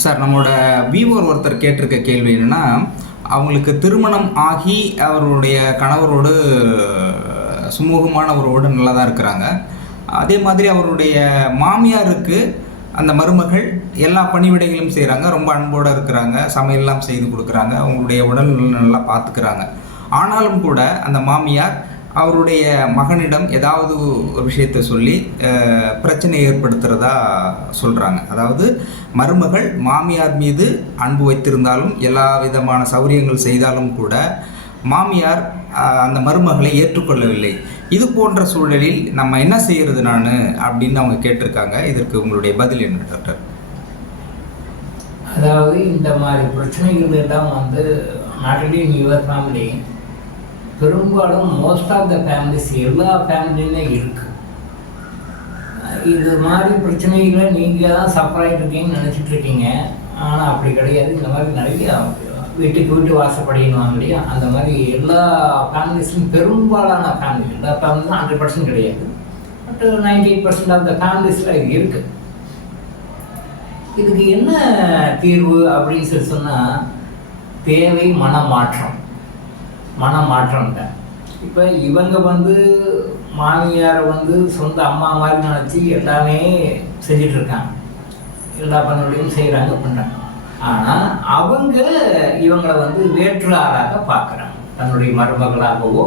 Sir, நம்மளோட viewer ஒருத்தர் கேட்டிருக்க கேள்வி என்னன்னா, அவங்களுக்கு திருமணம் ஆகி அவருடைய கணவரோடு சுமூகமான ஒரு நல்லா தான் இருக்கிறாங்க. அதே மாதிரி அவருடைய மாமியாருக்கு அந்த மருமகள் எல்லா பணிவிடைகளும் செய்கிறாங்க, ரொம்ப அன்போடு இருக்கிறாங்க, சமையல்லாம் செய்து கொடுக்குறாங்க, அவங்களுடைய உடல் நல்லா பார்த்துக்கிறாங்க. ஆனாலும் கூட அந்த மாமியார் அவருடைய மகனிடம் ஏதாவது ஒரு விஷயத்தை சொல்லி பிரச்சனை ஏற்படுத்துகிறதா சொல்கிறாங்க. அதாவது மருமகள் மாமியார் மீது அன்பு வைத்திருந்தாலும் எல்லா விதமான சௌரியங்கள் செய்தாலும் கூட மாமியார் அந்த மருமகளை ஏற்றுக்கொள்ளவில்லை. இது போன்ற சூழலில் நம்ம என்ன செய்கிறது அப்படின்னு அவங்க கேட்டிருக்காங்க. இதற்கு உங்களுடைய பதில் என்ன டாக்டர்? அதாவது இந்த மாதிரி பிரச்சனைகள் எல்லாம் not only in your family, பெரும்பாலும் மோஸ்ட் ஆஃப் த ஃபேமிலிஸ் எல்லா ஃபேமிலியுமே இருக்குது. இது மாதிரி பிரச்சனைகளை நீங்கள் தான் சஃபர் ஆகிட்டு இருக்கீங்கன்னு நினச்சிட்டு இருக்கீங்க. ஆனால் அப்படி கிடையாது. இந்த மாதிரி நிறைய வீட்டு வாசப்படின்னு இல்லையா, அந்த மாதிரி எல்லா ஃபேமிலிஸ்லையும் பெரும்பாலான ஃபேமிலி, எல்லா ஃபேமிலியும் 100% கிடையாது, பட் 98% ஆஃப் த ஃபேமிலிஸில் இது இருக்குது. இதுக்கு என்ன தீர்வு அப்படின்னு சொல்லி சொன்னால், தேவை மனமாற்றம் தான். இப்போ இவங்க மாமியாரை சொந்த அம்மா மாதிரி நினச்சி எல்லாமே செஞ்சிட்டு இருக்காங்க, எல்லா பணிகளையும் செய்கிறாங்க, பண்ணுறாங்க. ஆனால் அவங்க இவங்களை வேற்று ஆளாக பார்க்குறாங்க. தன்னுடைய மருமகளாகவோ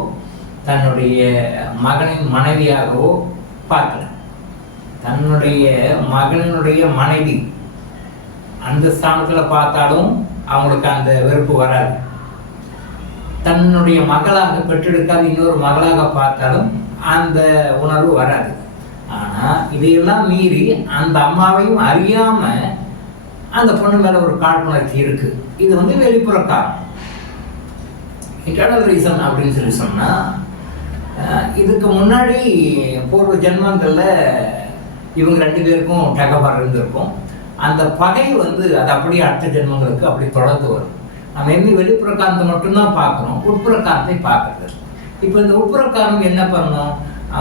தன்னுடைய மகனின் மனைவியாகவோ பார்க்குறாங்க. தன்னுடைய மகனினுடைய மனைவி அந்த ஸ்தானத்தில் பார்த்தாலும் அவங்களுக்கு அந்த வெறுப்பு வராது. தன்னுடைய மகளாக பெற்றெடுக்காத இன்னொரு மகளாக பார்த்தாலும் அந்த உணர்வு வராது. ஆனால் இதையெல்லாம் மீறி அந்த அம்மாவையும் அறியாமல் அந்த பொண்ணு மேலே ஒரு காழ்ப்புணர்ச்சி இருக்குது. இது வெளிப்புற காரணம், இன்டர்னல் ரீசன் அப்படின்னு சொல்லி சொன்னால், இதுக்கு முன்னாடி பூர்வ ஜென்மங்களில் இவங்க 2 பேருக்கும் தகவல் இருந்திருக்கும். அந்த பகை அது அப்படியே அடுத்த ஜென்மங்களுக்கு அப்படி தொடர்ந்து வரும். நம்ம வெளிப்புற காரணத்தை மட்டும்தான் பார்க்குறோம், உட்புற காரணத்தை பார்க்குறது. இப்போ இந்த உட்புற காரணம் என்ன பண்ணணும்,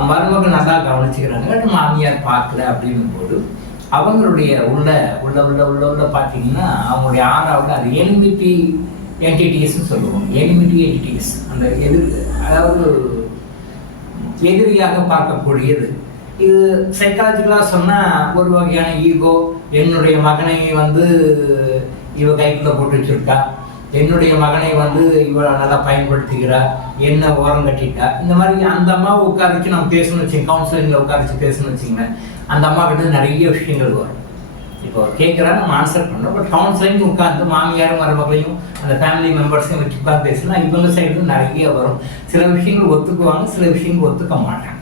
மருமகள் நல்லா கவனிச்சுக்கிறாங்க, மாமியார் பார்க்கல அப்படின்னும் போது அவங்களுடைய உள்ள பார்த்தீங்கன்னா அவங்களுடைய 6வது அது எனிமிட்டி என்டிட்டிஸ்ன்னு சொல்லுவோம். எனிமிட்டி என்டிட்டிஸ் அந்த அதாவது எதிரியாக பார்க்கக்கூடியது. இது சைக்காலஜிக்கலாக சொன்னால் ஒரு வகையான ஈகோ. என்னுடைய மகனை இவ கைக்குள்ள போட்டு வச்சுருக்கா, என்னுடைய மகனை இவ நல்லா பயன்படுத்திக்கிறா, என்ன ஓரம் கட்டிட்டா, இந்த மாதிரி அந்த அம்மாவை உட்கார வச்சு நம்ம பேசணும்னு வச்சுங்க, கவுன்சிலிங்கில் உட்கார வச்சு பேசணும்னு வச்சுங்களேன், அந்த அம்மா கிட்ட நிறைய விஷயங்கள் வரும். இப்போ கேட்குறா, நம்ம ஆன்சர் பண்ணுறோம். பட் கவுன்சிலிங் உட்காந்து மாமியாரும் மருமகளையும் அந்த ஃபேமிலி மெம்பர்ஸையும் வச்சு உட்காந்து பேசினா இவங்க சைடு நிறைய வரும். சில விஷயங்கள் ஒத்துக்குவாங்க, சில விஷயங்கள் ஒத்துக்க மாட்டாங்க.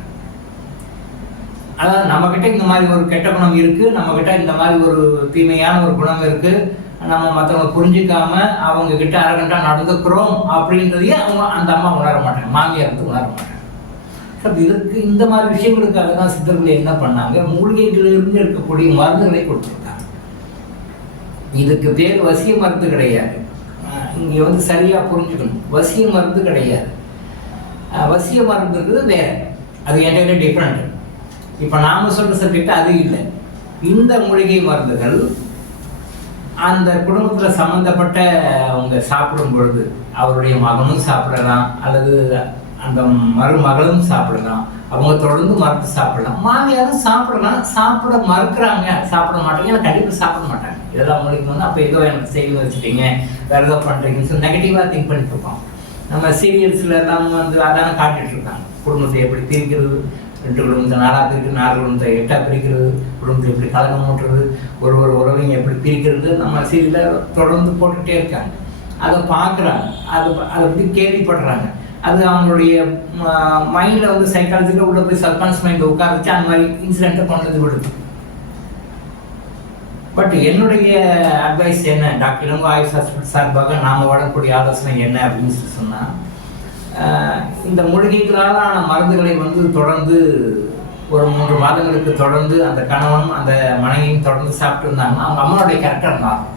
அதாவது நம்மக்கிட்ட இந்த மாதிரி ஒரு கெட்ட குணம் இருக்குது, நம்மக்கிட்ட இந்த மாதிரி ஒரு தீமையான ஒரு குணம் இருக்குது, நம்ம மற்றவங்க புரிஞ்சிக்காம அவங்க கிட்ட அரகண்டா நடந்துக்கிறோம் அப்படின்றதையே அவங்க அந்த அம்மா உணர மாட்டாங்க, மாமியார் உணர மாட்டாங்க. ஸோ இதுக்கு இந்த மாதிரி விஷயங்களுக்காக தான் சித்தர்கள் என்ன பண்ணாங்க, மூலிகைகளிலிருந்து இருக்கக்கூடிய மருந்துகளை கொடுத்துருக்காங்க. இதுக்கு பேர் வசிய மருந்து கிடையாது. இங்கே சரியாக புரிஞ்சுக்கணும், வசிய மருந்து கிடையாது. வசிய மருந்துன்றது வேற, அது என்டையர்லி டிஃப்ரெண்ட். இப்போ நாம சொல்கிற சப்ஜெக்ட் அது இல்லை. இந்த மூலிகை மருந்துகள் அந்த குடும்பத்தில் சம்மந்தப்பட்ட அவங்க சாப்பிடும் பொழுது அவருடைய மகனும் சாப்பிடலாம், அல்லது அந்த மருமகளும் சாப்பிடலாம், அவங்க தொடர்ந்து மருந்து சாப்பிடலாம், மாமியாரும் சாப்பிடலாம். சாப்பிட மறுக்கிறாங்க, சாப்பிட மாட்டாங்க, ஏன்னா கண்டிப்பாக சாப்பிட மாட்டாங்க. இதெல்லாம் மூலிகை அப்போ ஏதோ எனக்கு செய்து வச்சுட்டீங்க, வேறு ஏதோ பண்ணுறீங்கன்னு சொல்லி நெகட்டிவாக திங்க் பண்ணிட்டு இருப்போம். நம்ம சீரியல்ஸில் எல்லாம் அதான காட்டிகிட்டு இருக்காங்க, குடும்பத்தை எப்படி பிரிக்கிறது, 2 குடும்பத்தை 4 பிரிக்கிறது, 4 குடும்பத்தை 8 பிரிக்கிறது, குடும்பத்தை எப்படி கலகம் மூட்டுறது, ஒரு உறவையும் எப்படி பிரிக்கிறது, நம்ம சீரியலில் தொடர்ந்து போட்டுகிட்டே இருக்காங்க. அதை பார்க்குறாங்க, அதை பற்றி கேள்விப்படுறாங்க. அது அவங்களுடைய மைண்டில் சைக்காலஜிக்கலாக உள்ள போய் சப்கான்ஸ் மைண்டில் உட்கார வச்சு அந்த மாதிரி இன்சிடென்ட்டை கொண்டு வந்து விடுது. பட் என்னுடைய அட்வைஸ் என்ன, டாக்டர் இளங்கோ ஆயுஷ் ஹாஸ்பிட்டல் சார்பாக நாம் வழங்கக்கூடிய ஆலோசனை என்ன அப்படின்னு சொன்னால், இந்த மூலிகைகளாலான மருந்துகளை தொடர்ந்து ஒரு 3 மாதங்களுக்கு தொடர்ந்து அந்த கணவனும் அந்த மனைவியும் தொடர்ந்து சாப்பிட்டு இருந்தாங்கன்னா அவங்க அம்மாவுடைய கேரக்டர் மாறும்.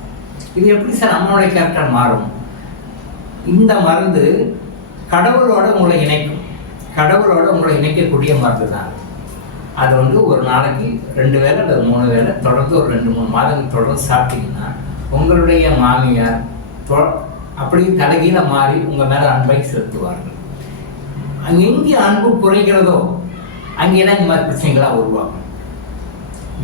இது எப்படி சார் அம்மாவுடைய கேரக்டர் மாறும்? இந்த மருந்து கடவுளோட உங்களை இணைக்கும், கடவுளோட உங்களை இணைக்கக்கூடிய மருந்து தான். அது ஒரு நாளைக்கு 2 வேளை அல்லது 3 வேளை தொடர்ந்து ஒரு 2-3 மாதங்கள் தொடர்ந்து சாப்பிட்டீங்கன்னா உங்களுடைய மாமியார் அப்படியே தலைகீழ மாறி உங்கள் மேலே அன்பை செலுத்துவார்கள். அங்கே எங்கே அன்பு குறைகிறதோ அங்கேதான் இந்த மாதிரி பிரச்சனைகளாக உருவாகும்.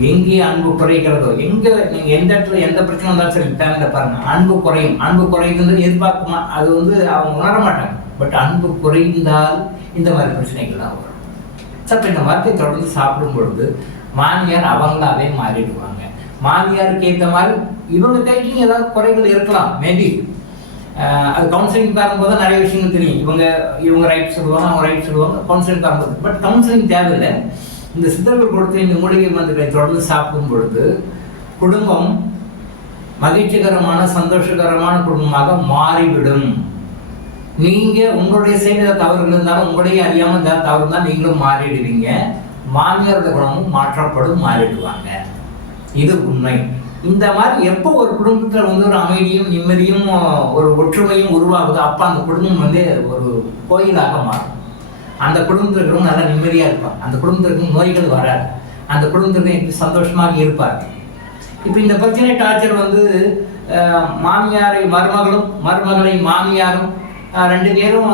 எங்கே அன்பு குறைகிறதோ, எங்கே நீங்கள் எந்த இடத்துல எந்த பிரச்சனை வந்தாலும் சரி தேவையில்லை பாருங்கள், அன்பு குறையும். அன்பு குறையுதுன்னு எதிர்பார்க்குமா, அது அவங்க உணர மாட்டாங்க. பட் அன்பு குறைந்தால் இந்த மாதிரி பிரச்சனைகள்லாம் வரும். சப்போ இந்த மரத்தை தொடர்ந்து சாப்பிடும் பொழுது மாமியார் அவங்களாவே மாறிடுவாங்க. மாமியாருக்கு ஏற்ற மாதிரி இவங்க கைட்லையும் ஏதாவது குறைகள் இருக்கலாம், மேபி. அது கவுன்சிலிங் பார்க்கும்போது நிறைய விஷயங்கள் தெரியும். இவங்க ரைட் சொல்லுவாங்க, அவங்க ரைட் சொல்லுவாங்க, கவுன்சிலிங் பார்க்கும்போது. பட் கவுன்சிலிங் தேவையில்லை. இந்த சித்தர்கள் கொடுத்த இந்த மூலிகை மருந்துகளை தொடர்ந்து சாப்பிடும் பொழுது குடும்பம் மகிழ்ச்சிகரமான சந்தோஷகரமான குடும்பமாக மாறிவிடும். நீங்க உங்களுடைய செய்த தவறுகள் இருந்தாலும் உங்களையே அறியாம தவறு இருந்தால் நீங்களும் மாறிடுவீங்க. மாமியாரோட குணமும் மாற்றப்படும், மாறிடுவாங்க. இது உண்மை. இந்த மாதிரி எப்போ ஒரு குடும்பத்தில் ஒரு அமைதியும் நிம்மதியும் ஒரு ஒற்றுமையும் உருவாகுதோ அப்போ அந்த குடும்பம் ஒரு கோயிலாக மாறும். அந்த குடும்பத்திற்கும் நல்லா நிம்மதியாக இருப்பாங்க. அந்த குடும்பத்திற்கும் நோய்கள் வராது. அந்த குடும்பத்திற்கு சந்தோஷமாக இருப்பாங்க. இப்போ இந்த பிரச்சனை டார்ச்சர் மாமியாரை மருமகளும் மருமகளை மாமியாரும் 2 பேரும்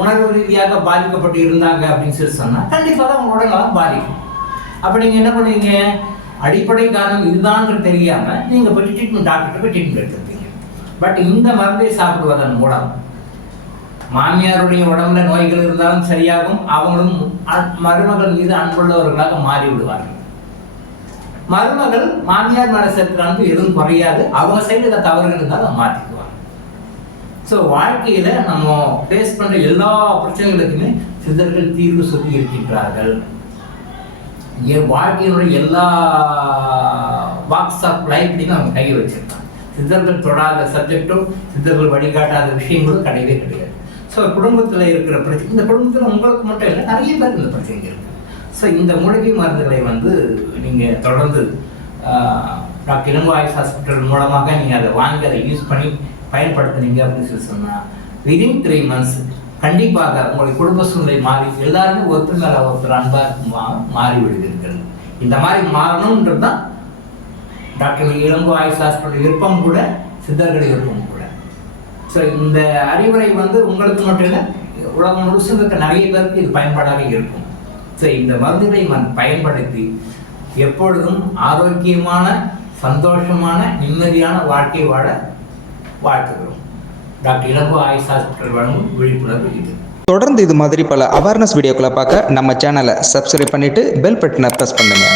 உணர்வு ரீதியாக பாதிக்கப்பட்டு இருந்தாங்க அப்படின்னு சொல்லி சொன்னால் கண்டிப்பாக தான் அவங்க உடனெல்லாம் பாதிக்கும். அப்போ நீங்கள் என்ன பண்ணுவீங்க, அடிப்படை காரணம் இதுதான் தெரியாமல் நீங்கள் போய் ட்ரீட்மெண்ட் டாக்டர்கிட்ட போய் ட்ரீட்மெண்ட் எடுத்துருப்பீங்க. பட் இந்த மருந்தை சாப்பிடுவதன் மூலம் மாமியாருடைய உடம்புல நோய்கள் இருந்தாலும் சரியாகும். அவங்களும் மருமகள் மீது அன்புள்ளவர்களாக மாறி விடுவார்கள். மருமகள் மாமியார் மேல சேர்க்கிற அன்பு எதுவும் குறையாது. அவங்க செய்த தவறுகள் இருந்தாலும் மாற்றிக்குவாங்க. ஸோ வாழ்க்கையில நம்ம ஃபேஸ் பண்ற எல்லா பிரச்சனைகளுக்குமே சித்தர்கள் தீர்வு சொல்லி இருக்கின்றார்கள். வாழ்க்கையினுடைய எல்லா வாக்ஸ் ஆஃப் லைஃப்லையும் அவங்க கையை வச்சிருக்காங்க. சித்தர்கள் தொடாத சப்ஜெக்டும் சித்தர்கள் வழிகாட்டாத விஷயங்களும் கிடையவே கிடையாது. ஸோ குடும்பத்தில் இருக்கிற பிரச்சனை, இந்த குடும்பத்தில் உங்களுக்கு மட்டும் இல்லை, நிறைய பேருக்கு இந்த பிரச்சனை இருக்கு. ஸோ இந்த மூலிகை மருந்துகளை நீங்கள் தொடர்ந்து டாக்டர் இளங்கோ ஆயுஷ் ஹாஸ்பிட்டல் மூலமாக நீங்கள் அதை வாங்கி அதை யூஸ் பண்ணி பயன்படுத்தினீங்க அப்படின்னு சொல்லி சொன்னால் விதின் 3 months கண்டிப்பாக உங்களுடைய குடும்ப சூழ்நிலை மாறி எல்லாருமே ஒருத்தர் மேலே ஒருத்தர் அன்பாக மாறி விடுவீர்கள். இந்த மாதிரி மாறணுன்றது தான் டாக்டர் இளங்கோ ஆயுஷ் ஹாஸ்பிட்டல் விருப்பம் கூட, சித்தர்கள் விருப்பம் கூட. ஸோ இந்த அறிவுரை உங்களுக்கு மட்டும் இல்லை, உலகம் முழுசும் இருக்க நிறைய பேருக்கு இது பயன்பாடாக இருக்கும். ஸோ இந்த மருந்துகளை பயன்படுத்தி எப்பொழுதும் ஆரோக்கியமான சந்தோஷமான நிம்மதியான வாழ்க்கை வாழ வாழ்த்துக்கிறோம். டாக்டர் இளங்கோ ஆயுஷ் ஹாஸ்பிட்டல் வழங்கும் விழிப்புணர்வு இது. தொடர்ந்து இது மாதிரி பல அவேர்னஸ் வீடியோக்களை பார்க்க நம்ம சேனலை சப்ஸ்கிரைப் பண்ணிட்டு பெல் பட்டனை ப்ரெஸ் பண்ணுங்க.